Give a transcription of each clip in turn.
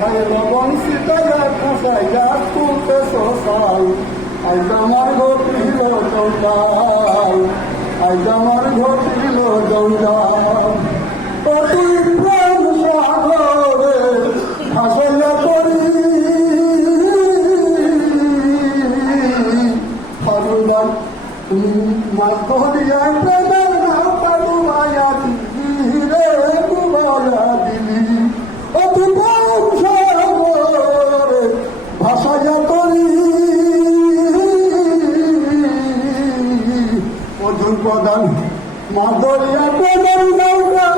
খায় লবণ সিটায়া যা তুলতে শোষাই আজ আমার ঘটিল জঞ্জাল আজ আমার ঘটিল জঞ্জাল ও প্রেম সাগরে ভাসাইয়া করি ফরুদান মাধুরিয়া প্রেমের না অর্জুন প্রধান মাধুরিয়া প্রেমের নৌকা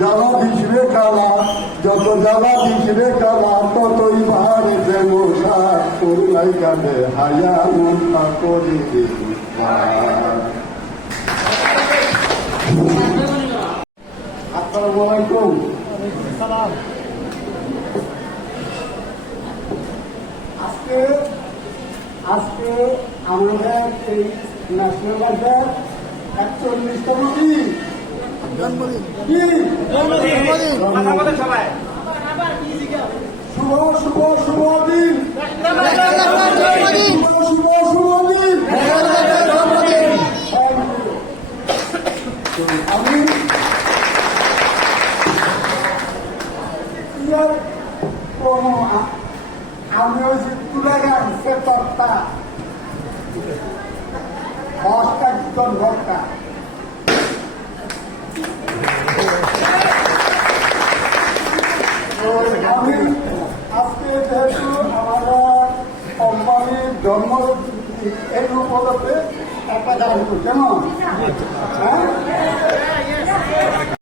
জ্বালা দিসরে কালা যত জ্বালা দিসরে কালা ততই ভারতে মশা তোলাই গেলে হায়া নৌকা করে আলাইকুম। আজকে আজকে আমাদের এই ন্যাশনাল বাজার একচল্লিশতম দিন। শুভ শুভ শুভ দিন। দিন। আমি ভরটা আজকে যেহেতু আমরা কোম্পানির জন্ম এই উপলক্ষে একটা গান কেমন হ্যাঁ?